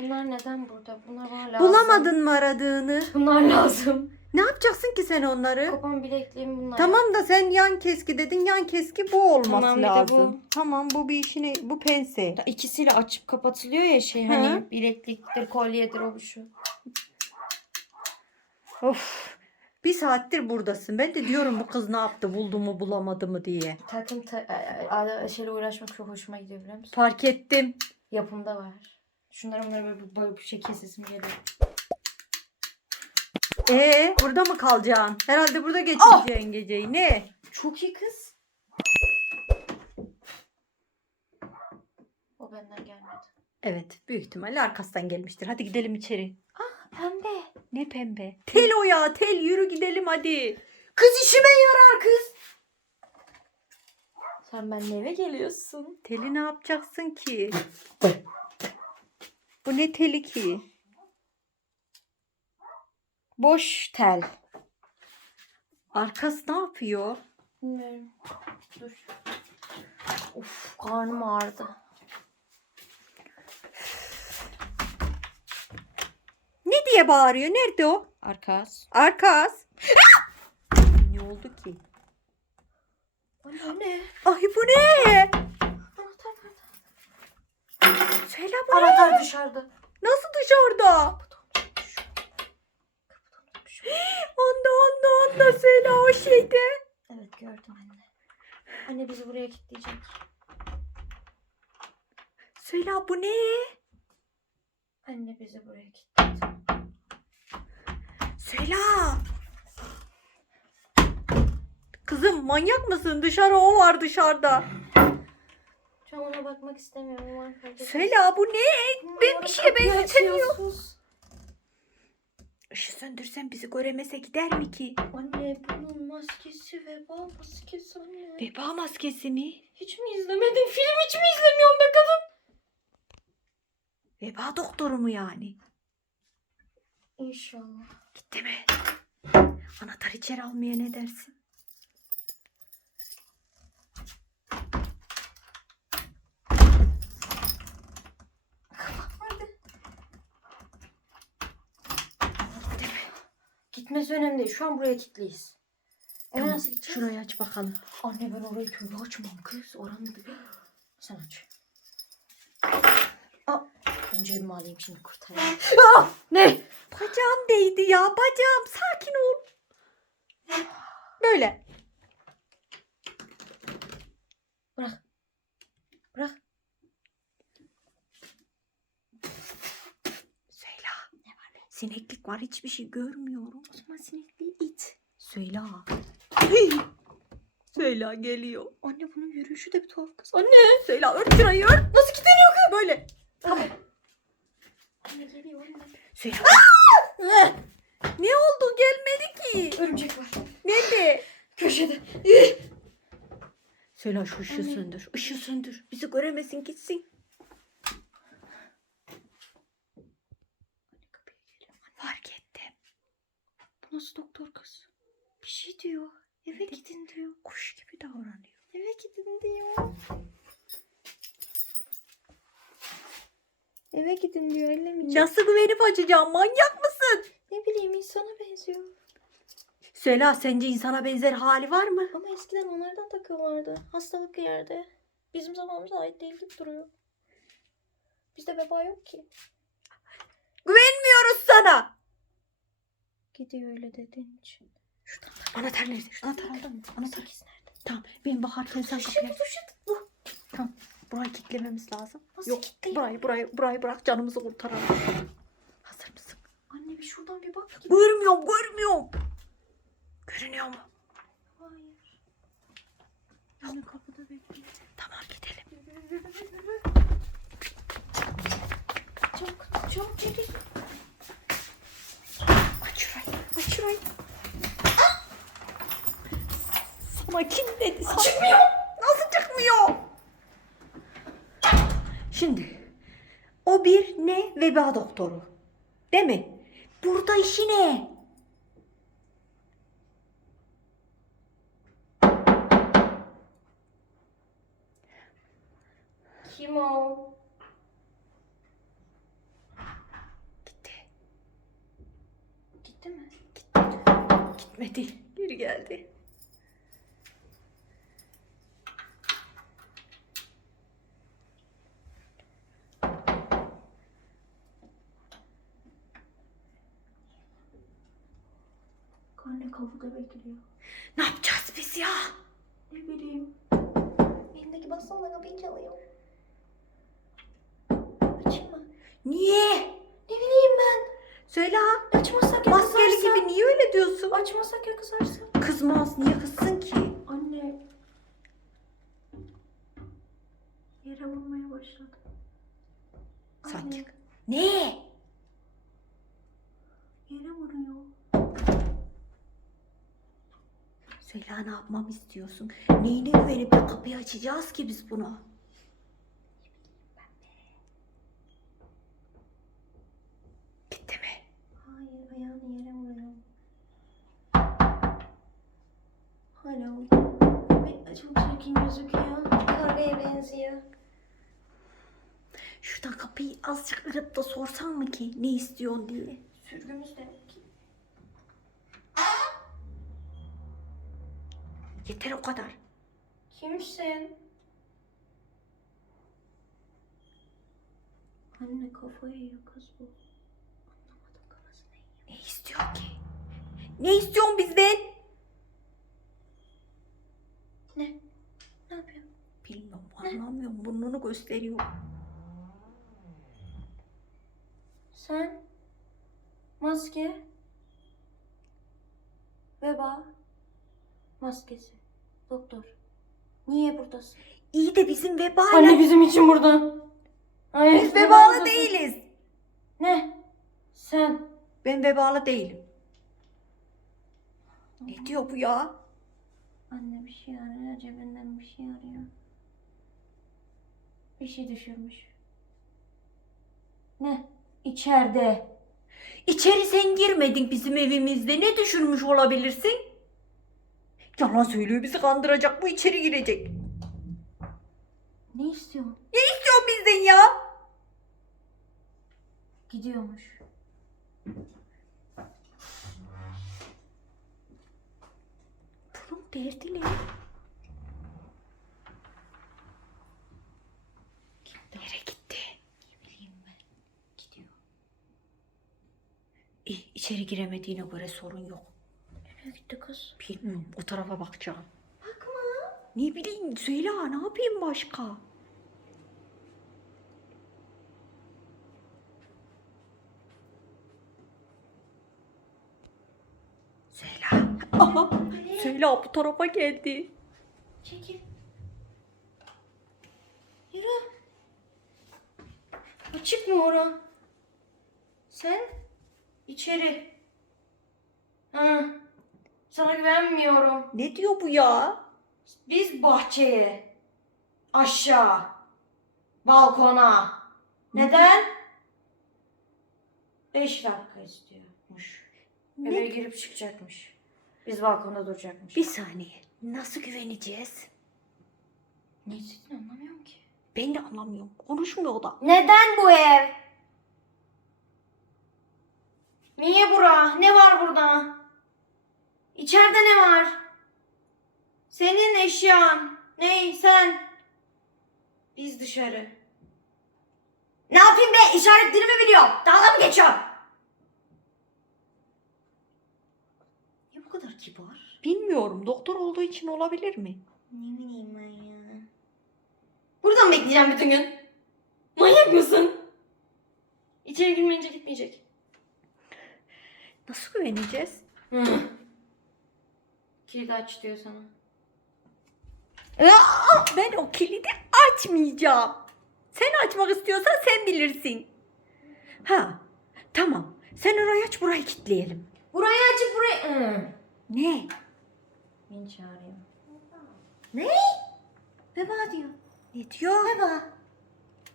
Bunlar neden burada? Bunlar bana lazım. Bulamadın mı aradığını? Bunlar lazım. Ne yapacaksın ki sen onları? Kopan bilekliğim bunlar. Tamam da sen yan keski dedin. Yan keski bu olması Tamam, bir de lazım. bu. Tamam bu bir işine bu pense. Ya İkisiyle açıp kapatılıyor ya şey hani bilekliktir, kolyedir o bu şu. Of. Bir saattir buradasın. Ben de diyorum bu kız ne yaptı buldu mu bulamadı mı diye. Takım ta- e, şeyle uğraşmak çok hoşuma gidiyor biliyor musun? Fark ettim. Yapımda var. Şunları bunları böyle, böyle bir şey kesesim geliyor. Ee burada mı kalacaksın? Herhalde burada Ah! geçireceksin geceyi. Ne? Çok iyi kız. O benden gelmedi. Evet büyük ihtimalle arkasından gelmiştir. Hadi gidelim içeri. Pembe. Ne pembe? Tel o ya tel yürü gidelim hadi. Kız işime yarar kız. Sen benimle eve geliyorsun. Teli ne yapacaksın ki? Bu ne teli ki? Boş tel. Arkası ne yapıyor? Bilmiyorum. Dur. Of karnım ağrıdı. Ne diye bağırıyor? Nerede o? Arkas. Arkas. ne oldu ki? Anne ne? Ay bu ne? Söyle bu ne? Anahtar dışarıda. Nasıl dışarıda? Onda onda onda söyle o şeyde. Evet gördüm anne. Anne bizi buraya kilitleyecek. Söyle bu ne? Anne bizi buraya kilitleyecek. Söyle. Kızım manyak mısın? Dışarı o var dışarıda. Şu an ona bakmak istemiyorum. Söyle bu ne? Ben bir şeye benzetemiyorum. Işığı söndürsen bizi göremese gider mi ki? Anne bunun maskesi veba maskesi anne. Veba maskesi mi? Hiç mi izlemedin? Film hiç mi izlemiyorsun be kadın? Veba doktoru mu yani? İnşallah. Gitti mi? Anahtar içeri almaya ne dersin? Gitmesi önemli değil. Şu an buraya kilitliyiz. Eve Tamam, nasıl gideceğiz? Şurayı aç bakalım. Anne ben orayı tövbe açmam kız. Oranın bir... Sen aç. Aa, ben cebime alayım şimdi kurtarayım. Ne? Bacağım değdi ya bacağım. Sakin ol. Böyle. Bırak. Söyle. Ne var? Sineklik var hiçbir şey görmüyorum. O zaman sinekliği it. Söyle. Hey! Söyle geliyor. Anne bunun yürüyüşü de bir tuhaf kız. Anne. Söyle ört şurayı ört. Nasıl gidiyor kız? Böyle. Tamam. Anne geliyor anne. Söyle. ne oldu gelmedi ki? Örümcek var. Nerede? Köşede. Söyle şu ışığı söndür. Işığı söndür. Bizi göremesin gitsin. Anne kapıya geliyor. Fark ettim. Nasıl doktor kız? Bir şey diyor. Eve gidin diyor. Kuş gibi davranıyor. Eve gidin diyor. Eve gidin diyor. Ellemeyecek. Nasıl güvenip açacağım? Manyak mısın? Ne bileyim insana benziyor. Söyle sence insana benzer hali var mı? Ama eskiden onlardan takıyorlardı. Hastalık yerde. Bizim zamanımıza ait değil gibi duruyor. Bizde veba yok ki. Güvenmiyoruz sana. Gidiyor öyle dediğin için. Şuradan Anahtar nerede? Anahtar aldın mı? Anahtar. Sekiz nerede? Tamam. Ben bakarken sen Şu kapıyı bu aç. şu bu. Burayı kilitlememiz lazım. Nasıl Yok. kilitleyeyim? Burayı, burayı, burayı bırak canımızı kurtaralım. Hazır mısın? Anne bir şuradan bir bak. Görmüyorum, görmüyorum. Görünüyor mu? Hayır. Anne kapıda bekliyor. Tamam gidelim. Çok çok geri. Makinledi. Çıkmıyor. Nasıl çıkmıyor? Şimdi o bir ne veba doktoru. Değil mi? Burada işi ne? Kim o? Gitti. Gitti mi? Gitti. Gitmedi. Geri geldi. Anne kapıda bekliyor. Ne yapacağız biz ya? Ne bileyim. Elindeki bastonla kapıyı çalıyor. Açayım mı? Niye? Ne bileyim ben. Söyle ha. Açmazsak ya Maskeli kızarsa. gibi niye öyle diyorsun? Açmazsak ya kızarsa. Kızmaz. Niye kızsın ki? Anne. Yere vurmaya başladı. Sanki. Anne, Ne? Yere vuruyor. Söyle ne yapmamı istiyorsun? Neyine güvenip de kapıyı açacağız ki biz buna? Gitti mi? Hayır ayağını yere vuruyor. Hala uyuyor. Ve çok çirkin gözüküyor. Kargaya benziyor. Şuradan kapıyı azıcık ırıp da sorsan mı ki ne istiyorsun diye. Sürgümüz demek Yeter o kadar. Kimsin? Anne kafayı yiyor kız bu. Anlamadım kafasını yiyor. Ne istiyor ki? Ne istiyorsun bizden? Ne? Ne yapıyor? Bilmiyorum anlamıyorum burnunu gösteriyor. Sen maske veba maskesi doktor niye buradasın? İyi de bizim vebayla Anne bizim için burada. Hayır, biz vebalı değiliz. Ne? Sen Ben vebalı değilim. Ne diyor bu ya? Anne bir şey arıyor cebinden bir şey arıyor. Bir şey düşürmüş. Ne? İçeride. İçeri sen girmedin bizim evimizde. Ne düşürmüş olabilirsin? Yalan söylüyor bizi kandıracak bu içeri girecek. Ne istiyorsun? Ne istiyor bizden ya? Gidiyormuş. Bunun derdi ne? Nereye gitti? Ne bileyim ben. Gidiyor. İyi, içeri giremediğine göre sorun yok. Nereye gitti kız? Bilmiyorum, o tarafa bakacağım. Bakma. Ne bileyim, ha, ne yapayım başka? Söyle. Aha, söyle bu tarafa geldi. Çekil. Yürü. Açık mı ora? Sen içeri. Ha. Sana güvenmiyorum. Ne diyor bu ya? Biz bahçeye. Aşağı. Balkona. Neden? Beş dakika istiyormuş. Ne? Eve girip çıkacakmış. Biz balkonda duracakmış. Bir saniye. Nasıl güveneceğiz? Ne istediğini anlamıyorum ki. Ben de anlamıyorum. Konuşmuyor da. Neden bu ev? Niye bura? Ne var burada? İçeride ne var? Senin eşyan. Ney sen? Biz dışarı. Ne yapayım be? İşaretlerimi biliyorum. Dalga mı geçiyorum? Niye bu kadar kibar? Bilmiyorum. Doktor olduğu için olabilir mi? Ne bileyim ben ya. Buradan bekleyeceğim bütün gün. Manyak mısın? İçeri girmeyince gitmeyecek. Nasıl güveneceğiz? Hı. Kilidi aç diyor sana. Aa, ben o kilidi açmayacağım. Sen açmak istiyorsan sen bilirsin. Ha, tamam. Sen orayı aç, burayı kilitleyelim. Burayı açıp burayı... Hı. Ne? Beni çağırıyor. Ne? Veba diyor. Ne diyor? Veba.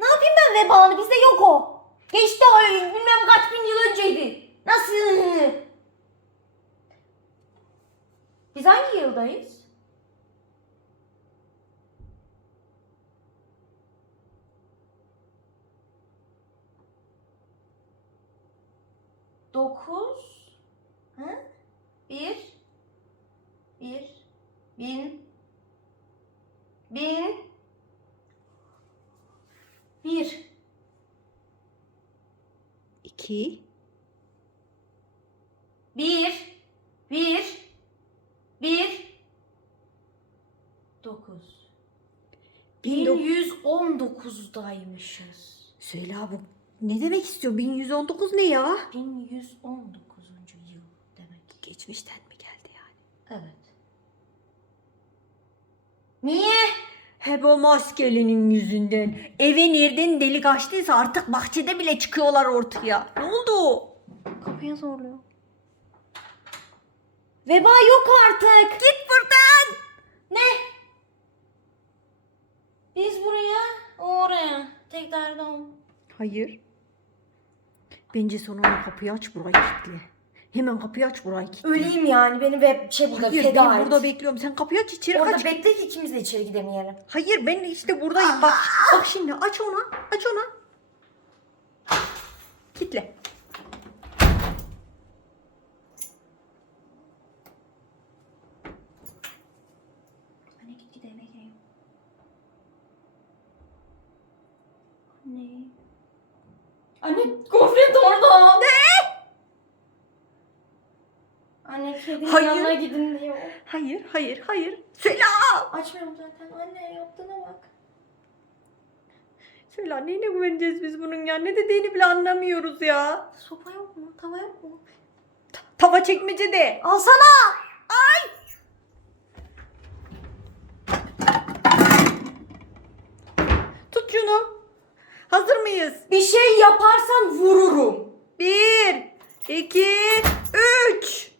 Ne yapayım ben vebanı? Bizde yok o. Geçti o bilmem kaç bin yıl önceydi. Nasıl? Biz hangi yıldayız? Dokuz. Ha? Bir. Bin. Bin. Bir. İki. Bir. Bir. Bir. Dokuz. Bin dok- 1119'daymışız. Söyle abi ne demek istiyor? 1119 ne ya? 1119. yıl demek. Geçmişten mi geldi yani? Evet. Niye? Hep o maskelinin yüzünden. Eve nereden delik açtıysa artık bahçede bile çıkıyorlar ortaya. Ne oldu? Kapıya zorluyor. Veba yok artık. Git buradan. Ne? Biz buraya, o oraya. Tek derdi o. Hayır. Bence sen onu kapıyı aç burayı kilitle. Hemen kapıyı aç burayı kilitle. Öleyim yani beni ve şey burada Hayır feda ben et. burada bekliyorum. Sen kapıyı aç içeri Orada kaç. bekle ki ikimiz de içeri gidemeyelim. Hayır ben işte buradayım. Bak, bak şimdi aç onu. Aç onu. Kitle. Anne git git eve gireyim. Anne. Anne gofret orada. Ne? Anne kedinin Hayır. yanına gidin diyor. Hayır, hayır, hayır. Söyle. Açmıyorum zaten. Anne yaptığına bak. Söyle neyine güveneceğiz biz bunun ya? Ne dediğini bile anlamıyoruz ya. Sopa yok mu? Tava yok mu? Tava çekmecede. Alsana. Tut Hazır mıyız? Bir şey yaparsan vururum. Bir, iki, üç.